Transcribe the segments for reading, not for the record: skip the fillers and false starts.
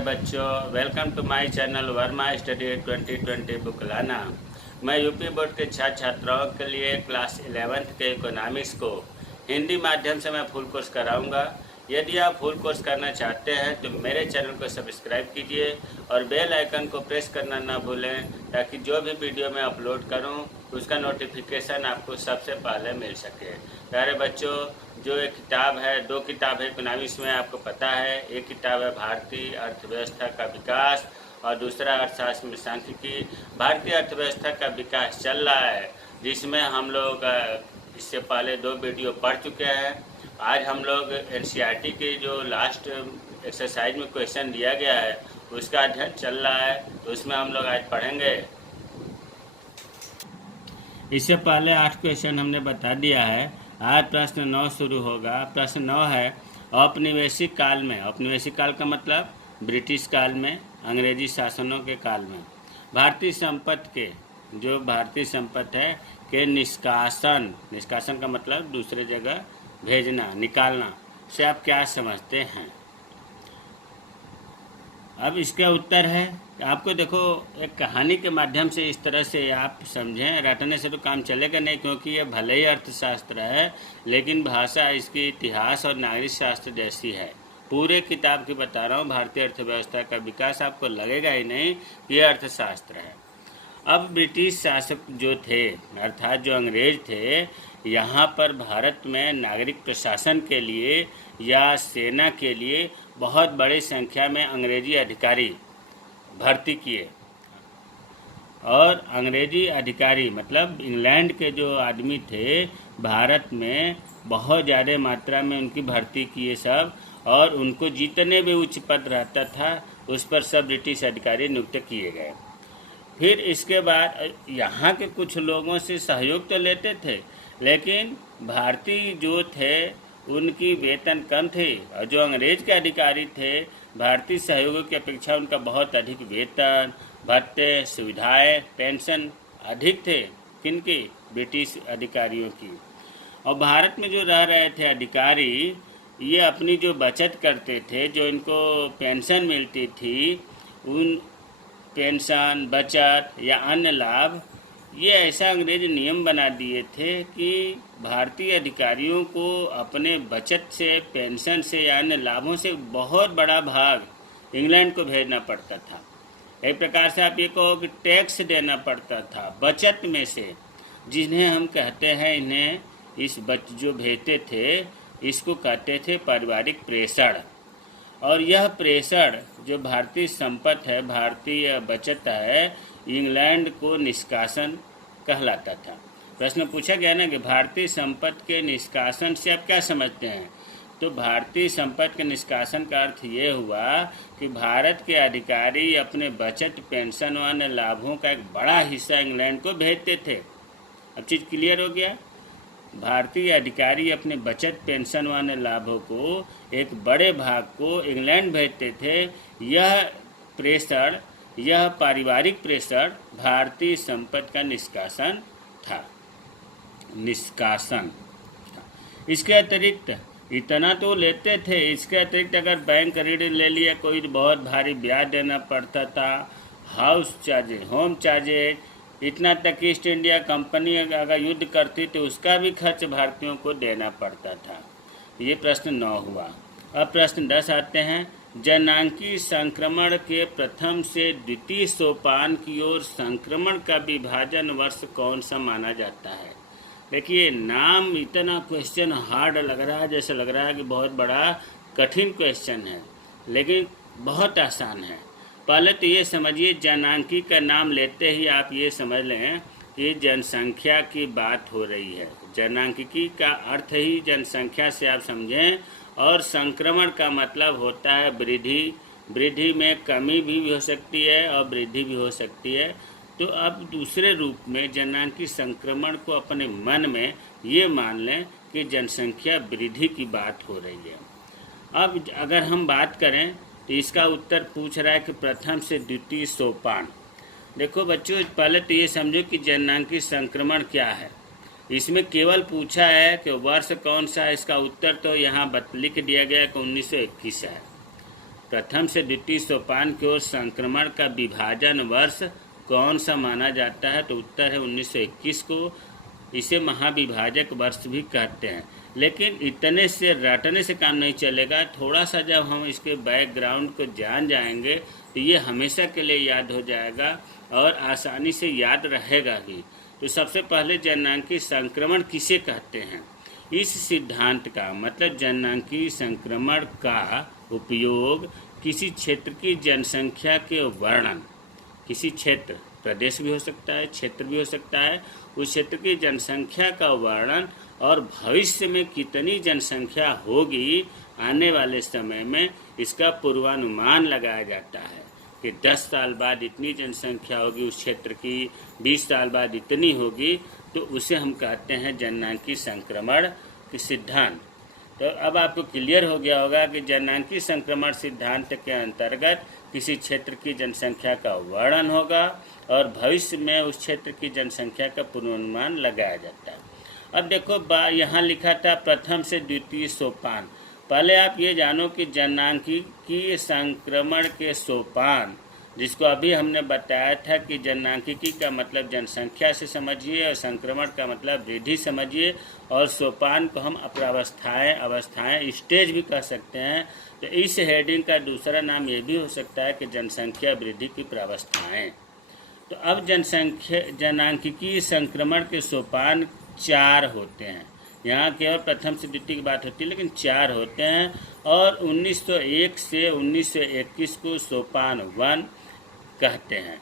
बच्चों, welcome to my channel Verma study 2020 book लाना। मैं यूपी बोर्ड के छात्र छात्राओं के लिए क्लास 11th के इकोनॉमिक्स को हिंदी माध्यम से मैं फुल कोर्स कराऊंगा। यदि आप फुल कोर्स करना चाहते हैं तो मेरे चैनल को सब्सक्राइब कीजिए और बेल आइकन को प्रेस करना ना भूलें, ताकि जो भी वीडियो मैं अपलोड करूं उसका नोटिफिकेशन आपको सबसे पहले मिल सके। प्यारे बच्चों, जो एक किताब है, दो किताब है इकोनॉमिक्स में, आपको पता है। एक किताब है भारतीय अर्थव्यवस्था का विकास और दूसरा अर्थशास्त्र में सांख्यिकी। भारतीय अर्थव्यवस्था का विकास चल रहा है, जिसमें हम लोग इससे पहले 2 वीडियो पढ़ चुके हैं। आज हम लोग एनसीईआरटी की जो लास्ट एक्सरसाइज में क्वेश्चन दिया गया है उसका अध्ययन चल रहा है, तो उसमें हम लोग आज पढ़ेंगे। इससे पहले 8 क्वेश्चन हमने बता दिया है। आज प्रश्न 9 शुरू होगा। प्रश्न 9 है, औपनिवेशिक काल में, औपनिवेशिक काल का मतलब ब्रिटिश काल में, अंग्रेजी शासनों के काल में, भारतीय संपत्ति के, जो भारतीय संपत्ति है के निष्कासन, निष्कासन का मतलब दूसरे जगह भेजना, निकालना, से आप क्या समझते हैं? अब इसका उत्तर है, आपको देखो एक कहानी के माध्यम से इस तरह से आप समझें। रटने से तो काम चलेगा नहीं, क्योंकि ये भले ही अर्थशास्त्र है लेकिन भाषा इसकी इतिहास और नागरिक शास्त्र जैसी है। पूरे किताब की बता रहा हूँ, भारतीय अर्थव्यवस्था का विकास, आपको लगेगा ही नहीं कि यह अर्थशास्त्र है। अब ब्रिटिश शासक जो थे, अर्थात जो अंग्रेज थे, यहाँ पर भारत में नागरिक प्रशासन के लिए या सेना के लिए बहुत बड़ी संख्या में अंग्रेजी अधिकारी भर्ती किए। और अंग्रेजी अधिकारी मतलब इंग्लैंड के जो आदमी थे, भारत में बहुत ज़्यादा मात्रा में उनकी भर्ती किए सब, और उनको जितने भी उच्च पद रहता था उस पर सब ब्रिटिश अधिकारी नियुक्त किए गए। फिर इसके बाद यहाँ के कुछ लोगों से सहयोग तो लेते थे, लेकिन भारतीय जो थे उनकी वेतन कम थे, और जो अंग्रेज के अधिकारी थे भारतीय सहयोगों की अपेक्षा उनका बहुत अधिक वेतन, भत्ते, सुविधाएं, पेंशन अधिक थे। किनकी? ब्रिटिश अधिकारियों की। और भारत में जो रह रहे थे अधिकारी, ये अपनी जो बचत करते थे, जो इनको पेंशन मिलती थी, उन पेंशन, बचत या अन्य लाभ, ये ऐसा अंग्रेज नियम बना दिए थे कि भारतीय अधिकारियों को अपने बचत से, पेंशन से या अन्य लाभों से बहुत बड़ा भाग इंग्लैंड को भेजना पड़ता था। एक प्रकार से आप ये कहो कि टैक्स देना पड़ता था बचत में से, जिन्हें हम कहते हैं, इन्हें जो भेजते थे इसको कहते थे पारिवारिक प्रेषण। और यह प्रेषण जो भारतीय संपत्ति है, भारतीय बचत है, इंग्लैंड को निष्कासन कहलाता था। प्रश्न पूछा गया ना कि भारतीय संपत्ति के निष्कासन से आप क्या समझते हैं? तो भारतीय संपत्ति के निष्कासन का अर्थ ये हुआ कि भारत के अधिकारी अपने बचत, पेंशन और अन्य लाभों का एक बड़ा हिस्सा इंग्लैंड को भेजते थे। अब चीज़ क्लियर हो गया। भारतीय अधिकारी अपने बचत, पेंशन व अन्य लाभों को एक बड़े भाग को इंग्लैंड भेजते थे। यह प्रेषण, यह पारिवारिक प्रेषण भारतीय संपत्ति का निष्कासन था, निष्कासन था। इसके अतिरिक्त इतना तो लेते थे, इसके अतिरिक्त अगर बैंक ऋण ले लिया कोई, बहुत भारी ब्याज देना पड़ता था। हाउस चार्जेज, होम चार्जेज, इतना तक कि ईस्ट इंडिया कंपनी अगर युद्ध करती तो उसका भी खर्च भारतीयों को देना पड़ता था। ये प्रश्न 9 हुआ। अब प्रश्न 10 आते हैं। जनांकी संक्रमण के प्रथम से द्वितीय सोपान की ओर संक्रमण का विभाजन वर्ष कौन सा माना जाता है? देखिए, नाम इतना क्वेश्चन हार्ड लग रहा है, जैसे लग रहा है कि बहुत बड़ा कठिन क्वेश्चन है, लेकिन बहुत आसान है। पहले तो ये समझिए, जनांकी का नाम लेते ही आप ये समझ लें कि जनसंख्या की बात हो रही है। जनांकिकी का अर्थ ही जनसंख्या से आप समझें, और संक्रमण का मतलब होता है वृद्धि। वृद्धि में कमी भी हो सकती है और वृद्धि भी हो सकती है। तो अब दूसरे रूप में जनांकी संक्रमण को अपने मन में ये मान लें कि जनसंख्या वृद्धि की बात हो रही है। अब अगर हम बात करें तो इसका उत्तर पूछ रहा है कि प्रथम से द्वितीय सोपान। देखो बच्चों, पहले तो ये समझो कि जनांकी संक्रमण क्या है। इसमें केवल पूछा है कि वर्ष कौन सा है। इसका उत्तर तो यहाँ लिख दिया गया कि 1921 है। प्रथम से द्वितीय सोपान की ओर संक्रमण का विभाजन वर्ष कौन सा माना जाता है? तो उत्तर है 1921 को। इसे महाविभाजक वर्ष भी कहते हैं। लेकिन इतने से रटने से काम नहीं चलेगा, थोड़ा सा जब हम इसके बैकग्राउंड को जान जाएंगे तो ये हमेशा के लिए याद हो जाएगा और आसानी से याद रहेगा ही। तो सबसे पहले जननांकी संक्रमण किसे कहते हैं? इस सिद्धांत का मतलब जननांकी संक्रमण का उपयोग किसी क्षेत्र की जनसंख्या के वर्णन, किसी क्षेत्र, प्रदेश भी हो सकता है, क्षेत्र भी हो सकता है, उस क्षेत्र की जनसंख्या का वर्णन और भविष्य में कितनी जनसंख्या होगी आने वाले समय में, इसका पूर्वानुमान लगाया जाता है कि 10 साल बाद इतनी जनसंख्या होगी उस क्षेत्र की, 20 साल बाद इतनी होगी, तो उसे हम कहते हैं जननांकी संक्रमण के सिद्धांत। तो अब आपको क्लियर हो गया होगा कि जननांकी संक्रमण सिद्धांत के अंतर्गत किसी क्षेत्र की जनसंख्या का वर्णन होगा और भविष्य में उस क्षेत्र की जनसंख्या का पूर्वानुमान लगाया जाता है। अब देखो यहाँ लिखा था प्रथम से द्वितीय सोपान। पहले आप ये जानो कि जननांकिकी संक्रमण के सोपान, जिसको अभी हमने बताया था कि जननांकिकी का मतलब जनसंख्या से समझिए और संक्रमण का मतलब वृद्धि समझिए, और सोपान को हम अवस्थाएं स्टेज भी कह सकते हैं। तो इस हेडिंग का दूसरा नाम ये भी हो सकता है कि जनसंख्या वृद्धि की प्रावस्थाएं। तो अब जननांकिकी संक्रमण के सोपान 4 होते हैं। यहाँ केवल प्रथम से द्वितीय की बात होती है, लेकिन 4 होते हैं और 1901 से 1921 को सोपान 1 कहते हैं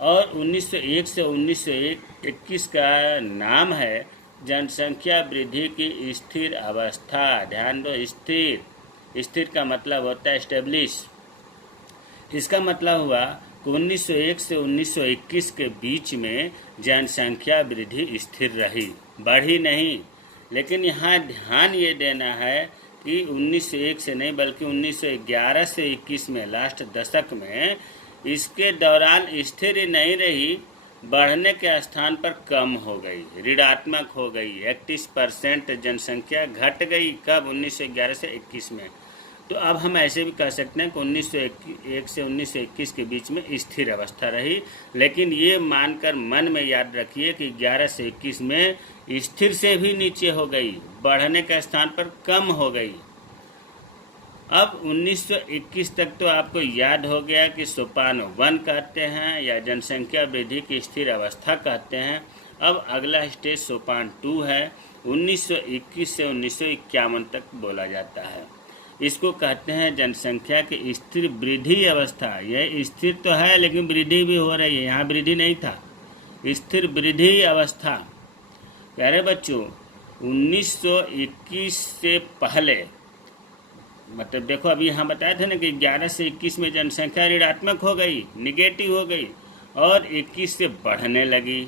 और 1901 से 1921 का नाम है जनसंख्या वृद्धि की स्थिर अवस्था। ध्यान दो, स्थिर का मतलब होता है एस्टेब्लिश। इसका मतलब हुआ कि 1901 से 1921 के बीच में जनसंख्या वृद्धि स्थिर रही, बढ़ी नहीं। लेकिन यहाँ ध्यान ये देना है कि 1901 से नहीं बल्कि 1911 से 21 में, लास्ट दशक में, इसके दौरान स्थिर ही नहीं रही, बढ़ने के स्थान पर कम हो गई, ऋणात्मक हो गई। 31% जनसंख्या घट गई। कब? 1911 से 21 में। तो अब हम ऐसे भी कह सकते हैं कि 1901 से 1921 के बीच में स्थिर अवस्था रही। लेकिन ये मानकर मन में याद रखिए कि 11 से 21 में स्थिर से भी नीचे हो गई, बढ़ने के स्थान पर कम हो गई। अब 1921 तक तो आपको याद हो गया कि सोपान 1 कहते हैं या जनसंख्या वृद्धि की स्थिर अवस्था कहते हैं। अब अगला स्टेज सोपान 2 है, 1921 से 1951 तक बोला जाता है। इसको कहते हैं जनसंख्या की स्थिर वृद्धि अवस्था। यह स्थिर तो है लेकिन वृद्धि भी हो रही है, यहाँ वृद्धि नहीं था, स्थिर वृद्धि अवस्था। प्यारे बच्चों, 1921 से पहले, मतलब देखो अभी यहाँ बताया था ना कि 11 से 21 में जनसंख्या ऋणात्मक हो गई, निगेटिव हो गई, और 21 से बढ़ने लगी।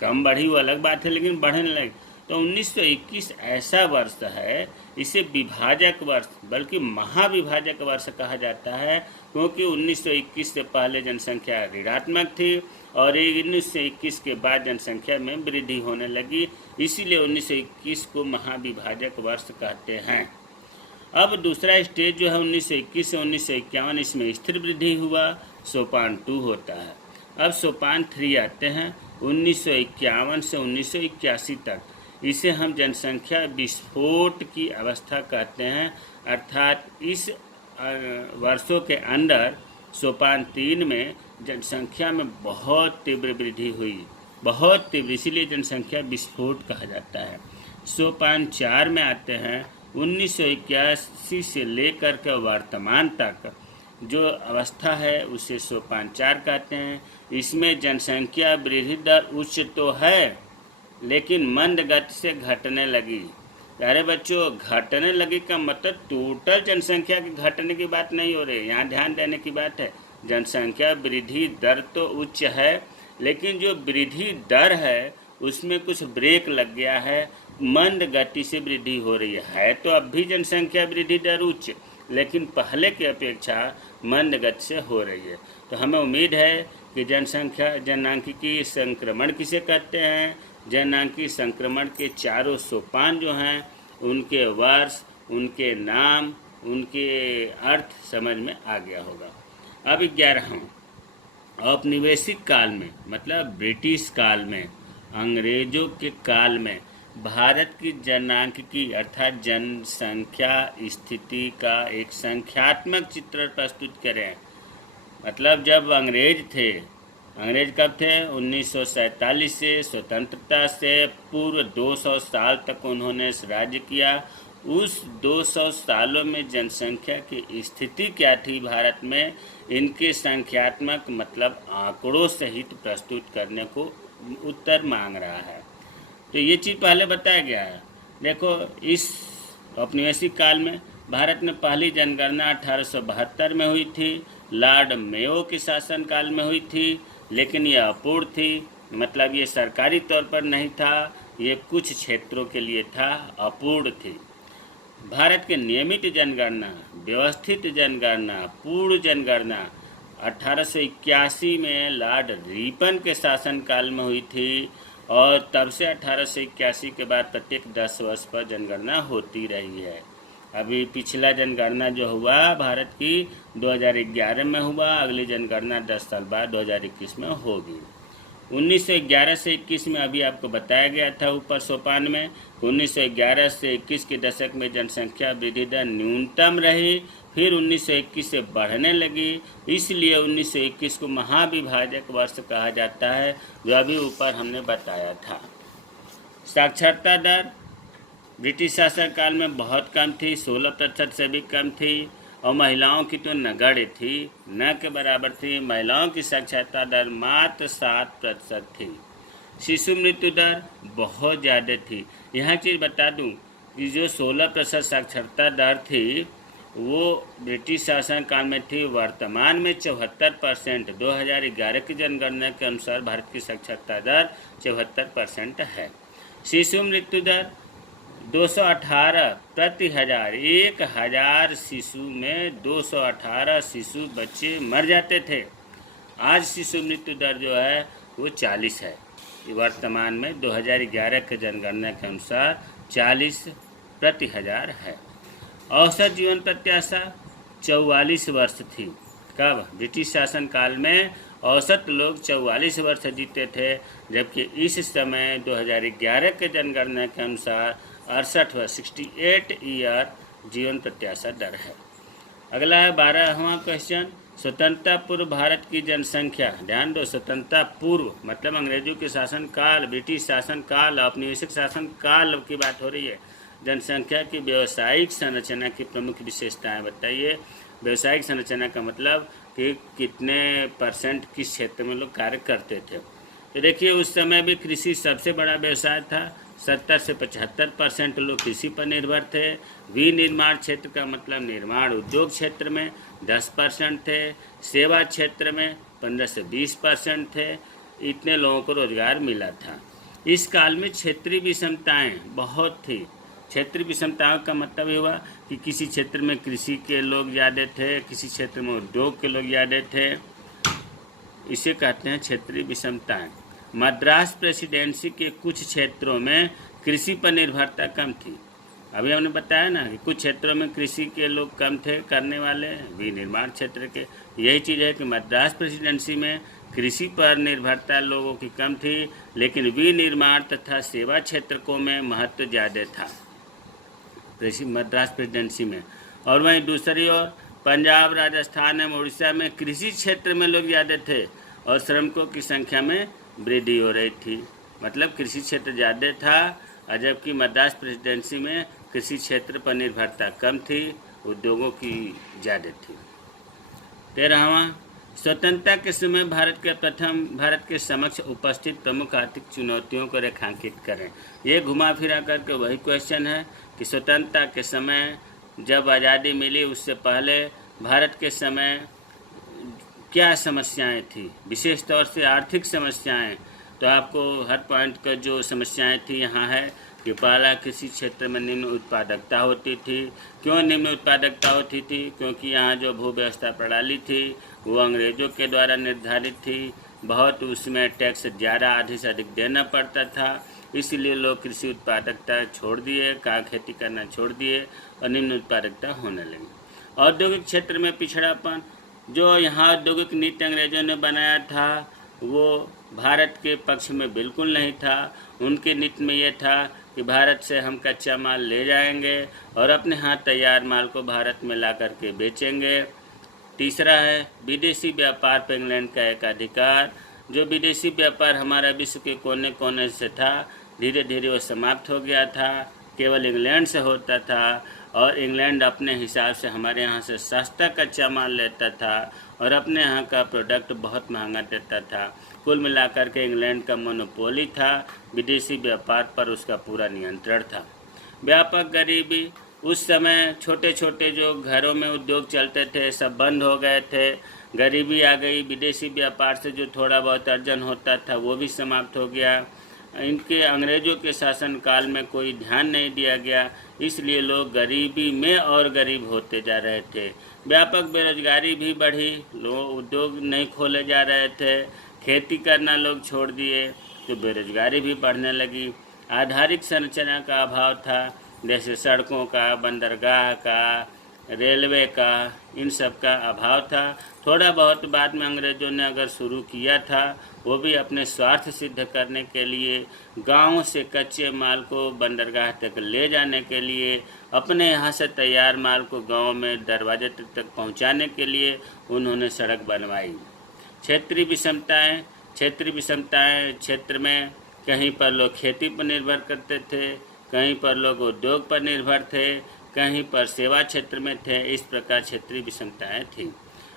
कम बढ़ी वो अलग बात है, लेकिन बढ़ने लगी। तो 1921 ऐसा वर्ष है, इसे विभाजक वर्ष बल्कि महाविभाजक वर्ष कहा जाता है, क्योंकि 1921 से पहले जनसंख्या ऋणात्मक थी और 1921 के बाद जनसंख्या में वृद्धि होने लगी। इसीलिए 1921 को महाविभाजक वर्ष कहते हैं। अब दूसरा स्टेज जो है 1921 से 1951, इसमें स्थिर वृद्धि हुआ, सोपान 2 होता है। अब सोपान 3 आते हैं 1951 से 1981 तक। इसे हम जनसंख्या विस्फोट की अवस्था कहते हैं, अर्थात इस वर्षों के अंदर सोपान 3 में जनसंख्या में बहुत तीव्र वृद्धि हुई, बहुत तीव्र, इसीलिए जनसंख्या विस्फोट कहा जाता है। सोपान 4 में आते हैं 1981 से लेकर के वर्तमान तक जो अवस्था है उसे सोपान 4 कहते हैं। इसमें जनसंख्या वृद्धि दर उच्च तो है लेकिन मंद गति से घटने लगी। प्यारे बच्चों, घटने लगी का मतलब टोटल जनसंख्या के घटने की बात नहीं हो रही, यहाँ ध्यान देने की बात है। जनसंख्या वृद्धि दर तो उच्च है, लेकिन जो वृद्धि दर है उसमें कुछ ब्रेक लग गया है, मंद गति से वृद्धि हो रही है। तो अब भी जनसंख्या वृद्धि दर उच्च, लेकिन पहले की अपेक्षा मंद गति से हो रही है। तो हमें उम्मीद है कि जननांकिकी संक्रमण किसे कहते हैं, जननांकी संक्रमण के चारों सोपान जो हैं उनके वर्ष, उनके नाम उनके अर्थ समझ में आ गया होगा। अब 11वां, औपनिवेशिक काल में मतलब ब्रिटिश काल में, अंग्रेजों के काल में भारत की जनांकिकी अर्थात जनसंख्या स्थिति का एक संख्यात्मक चित्र प्रस्तुत करें। मतलब जब अंग्रेज थे, अंग्रेज कब थे? 1947 से, स्वतंत्रता से पूर्व 200 साल तक उन्होंने राज्य किया। उस 200 सालों में जनसंख्या की स्थिति क्या थी भारत में, इनके संख्यात्मक मतलब आंकड़ों सहित प्रस्तुत करने को उत्तर मांग रहा है। तो ये चीज़ पहले बताया गया है। देखो, इस औपनिवेशिक काल में भारत में पहली जनगणना 1872 में हुई थी, लॉर्ड मेयो के शासनकाल में हुई थी, लेकिन यह अपूर्ण थी। मतलब ये सरकारी तौर पर नहीं था, ये कुछ क्षेत्रों के लिए था, अपूर्ण थी। भारत के नियमित जनगणना, व्यवस्थित जनगणना, पूर्ण जनगणना 1881 में लॉर्ड रिपन के शासनकाल में हुई थी और तब से 1881 के बाद प्रत्येक 10 वर्ष पर जनगणना होती रही है। अभी पिछला जनगणना जो हुआ भारत की 2011 में हुआ, अगली जनगणना 10 साल बाद 2021 में होगी। 1911 से 21 में अभी आपको बताया गया था ऊपर सोपान में, 1911 से 21 के दशक में जनसंख्या वृद्धि दर न्यूनतम रही, फिर 1921 से बढ़ने लगी। इसलिए 1921 को महाविभाजक वर्ष कहा जाता है, जो अभी ऊपर हमने बताया था। साक्षरता दर ब्रिटिश शासनकाल में बहुत कम थी, 16% से भी कम थी, और महिलाओं की तो नगण्य थी, न के बराबर थी। महिलाओं की साक्षरता दर मात्र 7% थी। शिशु मृत्यु दर बहुत ज़्यादा थी। यह चीज़ बता दूं कि जो 16% साक्षरता दर थी वो ब्रिटिश शासनकाल में थी, वर्तमान में 74%। 2011 की जनगणना के अनुसार भारत की साक्षरता दर 74% है। शिशु मृत्यु दर 218 प्रति हजार, 1000 शिशु में 218 शिशु बच्चे मर जाते थे। आज शिशु मृत्यु दर जो है वो 40 है। वर्तमान में 2011 के जनगणना के अनुसार 40 प्रति हजार है। औसत जीवन प्रत्याशा 44 वर्ष थी। कब? ब्रिटिश शासनकाल में औसत लोग 44 वर्ष जीते थे, जबकि इस समय 2011 के जनगणना के अनुसार 68 ईयर जीवन प्रत्याशा दर है। अगला है 12वां क्वेश्चन, स्वतंत्रता पूर्व भारत की जनसंख्या। ध्यान दो, स्वतंत्रता पूर्व मतलब अंग्रेजों के शासनकाल, ब्रिटिश शासनकाल, औपनिवेशिक शासनकाल की बात हो रही है। जनसंख्या की व्यावसायिक संरचना की प्रमुख विशेषताएं बताइए। व्यावसायिक संरचना का मतलब कि कितने परसेंट किस क्षेत्र में लोग कार्य करते थे। तो देखिए, उस समय भी कृषि सबसे बड़ा व्यवसाय था। 70 से 75% लोग कृषि पर निर्भर थे। विनिर्माण क्षेत्र का मतलब निर्माण उद्योग क्षेत्र में 10% थे। सेवा क्षेत्र में 15 से 20% थे। इतने लोगों को रोजगार मिला था। इस काल में क्षेत्रीय विषमताएं बहुत थी। क्षेत्रीय विषमताओं का मतलब ये हुआ कि किसी क्षेत्र में कृषि के लोग ज़्यादा थे, किसी क्षेत्र में उद्योग के लोग ज़्यादा थे। इसे कहते हैं क्षेत्रीय विषमताएं। मद्रास प्रेसिडेंसी के कुछ क्षेत्रों में कृषि पर निर्भरता कम थी। अभी हमने बताया ना कि कुछ क्षेत्रों में कृषि के लोग कम थे करने वाले, विनिर्माण क्षेत्र के। यही चीज़ है कि मद्रास प्रेसिडेंसी में कृषि पर निर्भरता लोगों की कम थी, लेकिन विनिर्माण तथा सेवा क्षेत्र में महत्व ज़्यादा था मद्रास प्रेसिडेंसी में। और वहीं दूसरी ओर पंजाब, राजस्थान एवं उड़ीसा में कृषि क्षेत्र में लोग ज़्यादा थे और श्रमिकों की संख्या में वृद्धि हो रही थी। मतलब कृषि क्षेत्र ज़्यादा था, जबकि मद्रास प्रेसिडेंसी में कृषि क्षेत्र पर निर्भरता कम थी, उद्योगों की ज़्यादा थी। 13वां, स्वतंत्रता के समय भारत के समक्ष उपस्थित प्रमुख आर्थिक चुनौतियों को रेखांकित करें। ये घुमा फिरा करके वही क्वेश्चन है कि स्वतंत्रता के समय जब आज़ादी मिली उससे पहले भारत के समय क्या समस्याएं थी, विशेष तौर से आर्थिक समस्याएं। तो आपको हर पॉइंट का जो समस्याएं थी यहाँ है कि पहला, कृषि क्षेत्र में निम्न उत्पादकता होती थी। क्यों निम्न उत्पादकता होती थी? क्योंकि यहाँ जो भू व्यवस्था प्रणाली थी वो अंग्रेज़ों के द्वारा निर्धारित थी। बहुत उसमें टैक्स ज़्यादा, आधे से अधिक देना पड़ता था। इसलिए लोग कृषि उत्पादकता छोड़ दिए, खेती करना छोड़ दिए और निम्न उत्पादकता होने लगी। औद्योगिक क्षेत्र में पिछड़ापन, जो यहाँ औद्योगिक नीति अंग्रेज़ों ने बनाया था वो भारत के पक्ष में बिल्कुल नहीं था। उनकी नीति में ये था कि भारत से हम कच्चा माल ले जाएंगे और अपने यहाँ तैयार माल को भारत में ला कर के बेचेंगे। तीसरा है विदेशी व्यापार पर इंग्लैंड का एक अधिकार। जो विदेशी व्यापार हमारा विश्व के कोने कोने से था, धीरे धीरे वो समाप्त हो गया था, केवल इंग्लैंड से होता था और इंग्लैंड अपने हिसाब से हमारे यहाँ से सस्ता कच्चा माल लेता था और अपने यहाँ का प्रोडक्ट बहुत महंगा देता था। कुल मिलाकर के इंग्लैंड का मोनोपोली था, विदेशी व्यापार पर उसका पूरा नियंत्रण था। व्यापक गरीबी, उस समय छोटे छोटे जो घरों में उद्योग चलते थे सब बंद हो गए थे, गरीबी आ गई। विदेशी व्यापार से जो थोड़ा बहुत अर्जन होता था वो भी समाप्त हो गया। इनके अंग्रेज़ों के शासनकाल में कोई ध्यान नहीं दिया गया, इसलिए लोग गरीबी में और गरीब होते जा रहे थे। व्यापक बेरोजगारी भी बढ़ी, लोग उद्योग नहीं खोले जा रहे थे, खेती करना लोग छोड़ दिए तो बेरोजगारी भी बढ़ने लगी। आधारिक संरचना का अभाव था, जैसे सड़कों का, बंदरगाह का, रेलवे का, इन सब का अभाव था। थोड़ा बहुत बाद में अंग्रेज़ों ने अगर शुरू किया था, वो भी अपने स्वार्थ सिद्ध करने के लिए, गाँव से कच्चे माल को बंदरगाह तक ले जाने के लिए, अपने यहाँ से तैयार माल को गाँव में दरवाजे तक पहुँचाने के लिए उन्होंने सड़क बनवाई। क्षेत्रीय विषमताएँ, क्षेत्र में कहीं पर लोग खेती पर निर्भर करते थे, कहीं पर लोग उद्योग पर निर्भर थे, कहीं पर सेवा क्षेत्र में थे। इस प्रकार क्षेत्रीय विषमताएँ थीं।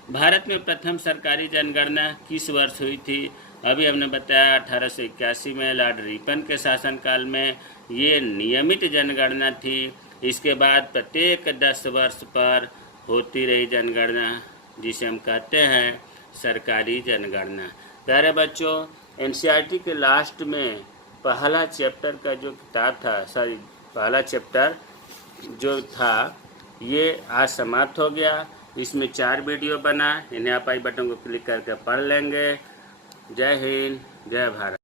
भारत में प्रथम सरकारी जनगणना किस वर्ष हुई थी? अभी हमने बताया 1881 में लॉर्ड रिपन के शासनकाल में ये नियमित जनगणना थी। इसके बाद प्रत्येक 10 वर्ष पर होती रही जनगणना, जिसे हम कहते हैं सरकारी जनगणना। प्यारे बच्चों, एनसीईआरटी के लास्ट में पहला चैप्टर का जो किताब था, पहला चैप्टर जो था ये आज समाप्त हो गया। इसमें 4 वीडियो बना, इन्हें आप आई बटन को क्लिक करके पढ़ लेंगे। जय हिंद, जय भारत।